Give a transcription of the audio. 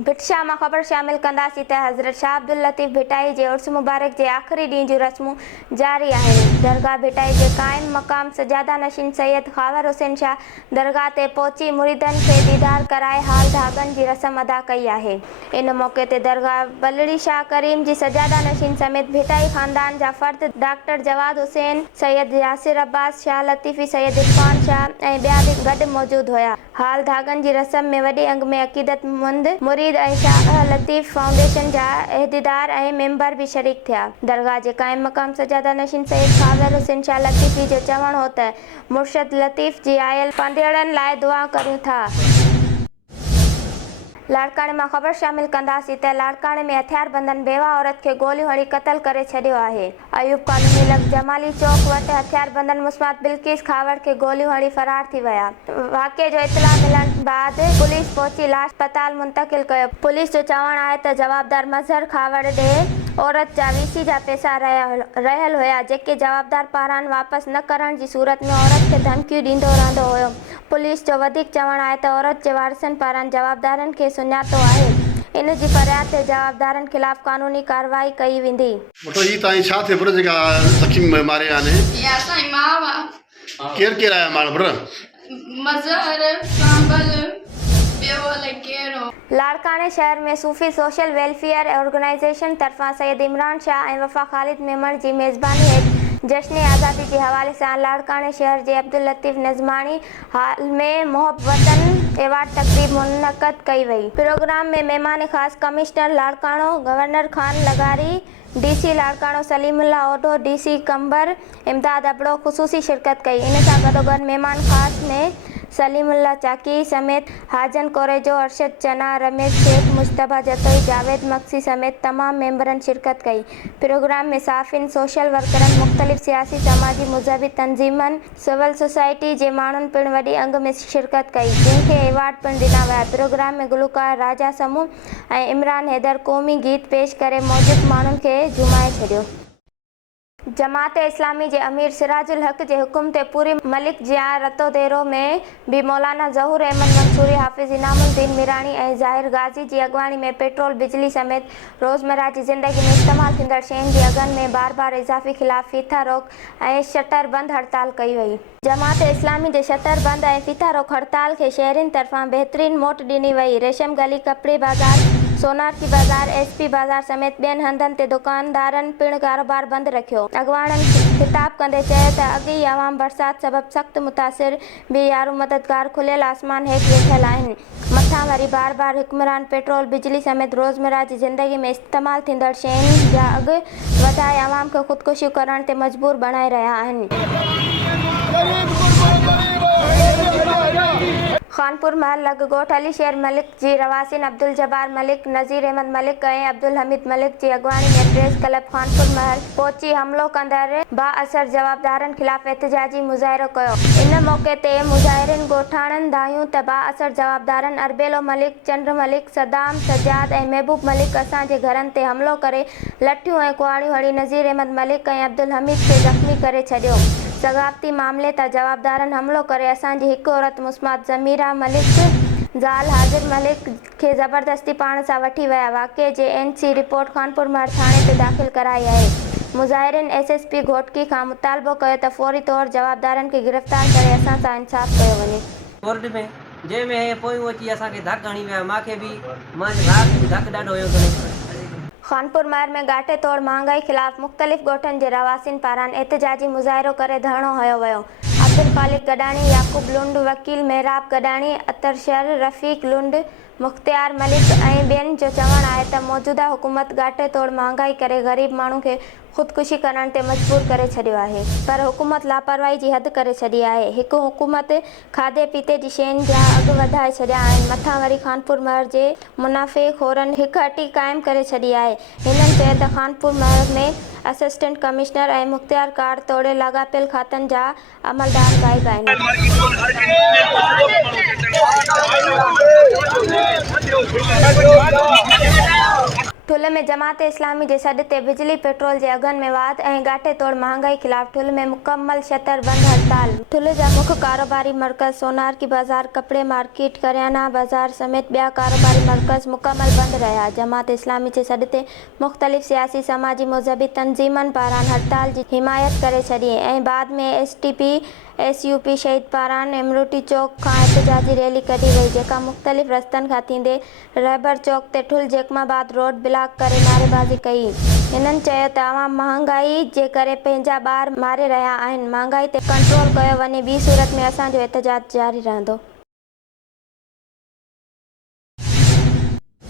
भिटशा में खबर शामिल कंदासीं त हज़रत शाह अब्दुल लतीफ़ भिटाई जे उर्स मुबारक जे आख़िरी ॾींहं जूं रस्मूं जारी आहिनि। दरगाह भिटाई जे क़ाइम मक़ाम सजादा नशीन सैयद ख़ावर हुसैन शाह दरगाह ते पहुची मुरीदनि खे दीदार कराए हाल धागनि जी रस्म अदा कई आहे। इन मौक़े ते दरगाह बलड़ी शाह करीम जी सजादा नशीन समेत भिटाई ख़ानदान जा फ़र्द डॉक्टर जवाद हुसैन, सैयद यासिर अब्बास, शाह लतीफ़ी, सैयद इरफान शाह ऐं ॿिया बि गॾु मौजूदु हुया। हाल धागनि जी रस्म में वॾे अंग में अक़ीदतमंद मुरीद ऐं शाह लतीफ़ फाउंडेशन जा अहदेदार ऐं मेंबर भी शरीक थिया। दरगाह जे क़ाइम मक़ाम सजादा नशीन सैयद ख़ावर हुसैन शाह लतीफ़ी जो चवणु हो त मुर्शद लतीफ़ जी आयल पंडिड़नि लाइ दुआ करियूं था। लाड़काणे में खबर शामिल कंदासीं त लाड़काणे में हथियारबंदनि बेवा औरत खे गोलियूं हणी क़तल करे छॾियो आहे। अयूब कॉलोनी लॻ जमाली चौक वटि हथियारबंदनि मुस्मात बिल्किस खावड़ खे गोलियूं हणी फरार थी विया। वाक़िए जो इतला मिलण बैदि पुलिस पहुची लाश अस्पताल मुंतक़िल कयो। पुलिस जो चवणु आहे त जवाबदार मज़हर खावड़ ॾे औरत जा वीसी जा पैसा रहियल हुया, जेके जवाबदार पारां वापसि न करण जी सूरत में औरत खे धमकियूं ॾींदो रहंदो हुयो। पुलिस जो वधीक चवणु आहे त औरत जे वारिसनि पारां जवाबदारनि खे सुञातो आहे। इन जी फरियाद ते जवाबदारनि ख़िलाफ़ कानूनी कार्रवाई कई वेंदी। मोटो ई ताईं छा थे पर जेका जख्मी मारे आने या असांजी माउ केर केर आया माल पर मज़हर सांबल ॿियो अलाए कहिड़ो। लाड़काणे शहर में सूफ़ी सोशल वेलफेयर ऑर्गेनाइज़ेशन तरफ़ां सैयद इमरान शाह ऐं वफ़ा ख़ालिद मेमण जी मेज़बानी हेठि जश्न आज़ादी जे हवाले सां लाड़काणे शहर जे अब्दुल लतीफ़ नज़मानी हाल में मोहब्बतन एवार्ड तक़रीब मुनक़द कई वई। प्रोग्राम में महिमान ख़ासि कमिश्नर लाड़काणो गवर्नर ख़ान लगारी, डीसी लाड़काणो सलीमुल्लाह ओढो, डीसी कंबर इमदाद अबड़ो ख़ुसूसी शिरकत कई। इन सां गॾोगॾु महिमान ख़ासि में सलीमुल्लाह चाकी समेत हाजन कोरेजो, अरशद चना, रमेश शेख, मुश्तबा जतोई, जावेद मक्सी समेत तमाम मेंबरनि शिरकत कई। प्रोग्राम में साफ़िन, सोशल वर्करनि, मुख़्तलिफ़ सियासी समाजी मज़हबी तंज़ीमनि, सिविल सोसाइटी जे माण्हुनि पिणु वॾी अंग में शिरकत कई, जिन खे एवार्ड पिणु ॾिना विया। प्रोग्राम में गुलकार राजा समूह ऐं इमरान हैदर क़ौमी गीत पेश करे मौजूदु माण्हुनि खे झुमाए छॾियो। जमात इस्लामी जे अमीर सिराजुल हक़ जे हुकुम ते पूरी मलिक जिया रतोदेरो में भी मौलाना ज़हूर अहमद मंसूरी, हाफ़िज़ इनामुद्दीन मीरानी ऐं ज़ाहिर गाज़ी जी अॻवानी में पेट्रोल, बिजली समेत रोज़मर्रा जी ज़िंदगी में इस्तेमाल थींदड़ शयुनि जी अघनि में बार इज़ाफ़ी ख़िलाफ़ फीथा रोक ऐं शटर बंद हड़ताल कई वई। जमात इस्लामी जे शटर बंद ऐं फीथा रोक हड़ताल खे शहरियुनि तरफ़ां बहितरीन मोट ॾिनी वई। रेशम गली, कपड़े बाज़ार, सोनार की बाज़ार, एसपी बाज़ार समेत ॿियनि हंधनि ते दुकानदारनि पिणु कारोबार बंदि रखियो। अॻवाणनि ख़िताब कंदे चयो त अॻी अवाम बरसाति सबबि सख़्तु मुतासिर बि यारूं मददगार खुलियल आसमान हेठि वेठल आहिनि। मथां वरी बार हुक्मरान पेट्रोल, बिजली समेत रोज़मर्रा जी ज़िंदगी में इस्तेमाल थींदड़ शयुनि जा अघ वधाए अवाम खे ख़ुदकुशियूं करण ते मजबूर बणाए रहिया आहिनि। खानपुर महल लॻ ॻोठ अली शेर मलिक जी रवासिन अब्दुल जब्बार मलिक, नज़ीर अहमद मलिक ऐं अब्दुल हमीद मलिक जी अॻवानी में प्रेस क्लब खानपुर महल पहुची हमलो कंदड़ बाअसर जवाबदारनि ख़िलाफ़ एहतिजाजी मुज़ाहिरो कयो। इन मौक़े ते मुज़ाहिरीन ॻोठाणनि दायूं त बाअसर जवाबदारनि अरबेलो मलिक, चंद्र मलिक, सदाम, सजाद ऐं महबूब मलिक असांजे घरनि ते हमलो करे लठियूं ऐं कुआड़ियूं हणी नज़ीर अहमद मलिक ऐं अब्दुल हमीद खे ज़ख़्मी करे छॾियो। सगावती मामले तां जवाबदारनि हमलो करे असांजी हिकु औरत मुस्मात ज़मीरा मलिक ज़ाल हाजिर मलिक खे ज़बरदस्ती पाण सां वठी विया। वाक़िए जे एनसी रिपोर्ट खानपुर महल थाणे ते दाख़िल कराई आहे। मुज़ाहिरीन एसएसपी घोटकी खां मुतालबो कयो त फौरी तौर जवाबदारनि खे गिरफ़्तार करे असां सां इंसाफ़ कयो वञे। कोर्ट में जंहिंमें पोइ अची असांखे धक हणी विया, मूंखे बि मुंहिंजे भाउ खे बि धक ॾाढो हुयो। खानपुर महल में घाटे तौड़ महांगाई ख़िलाफ़ मुख़्तलिफ़ ॻोठनि जे रवासिन पारां एहतिजाजी मुज़ाहिरो करे धरणो हयो वियो। अब्दुल ख़ालिक गडाणी, याकूब लुंड, वकील मेहराब गडाणी, अतरशर रफ़ीक लुंड, मुख्तियार मलिक ऐं ॿियनि जो चवणु आहे त मौजूदा हुकूमत घाटे तौड़ महांगाई करे ग़रीब माण्हू खे ख़ुदकुशी करण ते मजबूर करे छॾियो आहे, पर हुकूमत लापरवाही जी हद करे छॾी आहे। हिकु हुकूमत खाधे पीते जी शयुनि जा अघ वधाए छॾिया आहिनि, मथां वरी खानपुर महल जे मुनाफ़े खोरनि हिकु हटी क़ाइमु करे छॾी आहे। हिननि चयो त खानपुर महल में असिस्टेंट कमिश्नर ऐं मुख्तियार कार्ड तोड़े लाॻापियल खातनि जा अमलदार गाइब आहिनि। ठुल में जमात इस्लामी जे सॾ ते बिजली पेट्रोल जे अघनि में वाध ऐं गाठे तोड़ महांगाई खिलाफ़ ठुल में मुकम्मल शतर बंद हड़ताल। ठुल जा मुख्य कारोबारी मर्कज़ सोनारकी बाज़ार, कपड़े मार्केट, करियाना बाज़ार समेत ॿिया कारोबारी मर्कज़ मुकम्मल बंद रहिया। जमात इस्लामी जे सॾ ते मुख़्तलिफ़ सियासी समाजी मज़हबी तंज़ीमनि पारां हड़ताल जी हिमायत करे छॾी ऐं बाद में SUP शहीद पारां इमरूटी चौक खां एहतिजाजी रैली कढी वई, जेका मुख़्तलिफ़ रस्तनि खां थींदे रहबर चौक ते ठुल जेकमाबाद रोड ब्लॉक करे नारेबाज़ी कई। हिननि चयो त अवाम महांगाई जे करे पंहिंजा ॿार मारे रहिया आहिनि। महांगाई ते कंट्रोल कयो वञे, ॿी सूरत में असांजो एहतिजाज जारी रहंदो।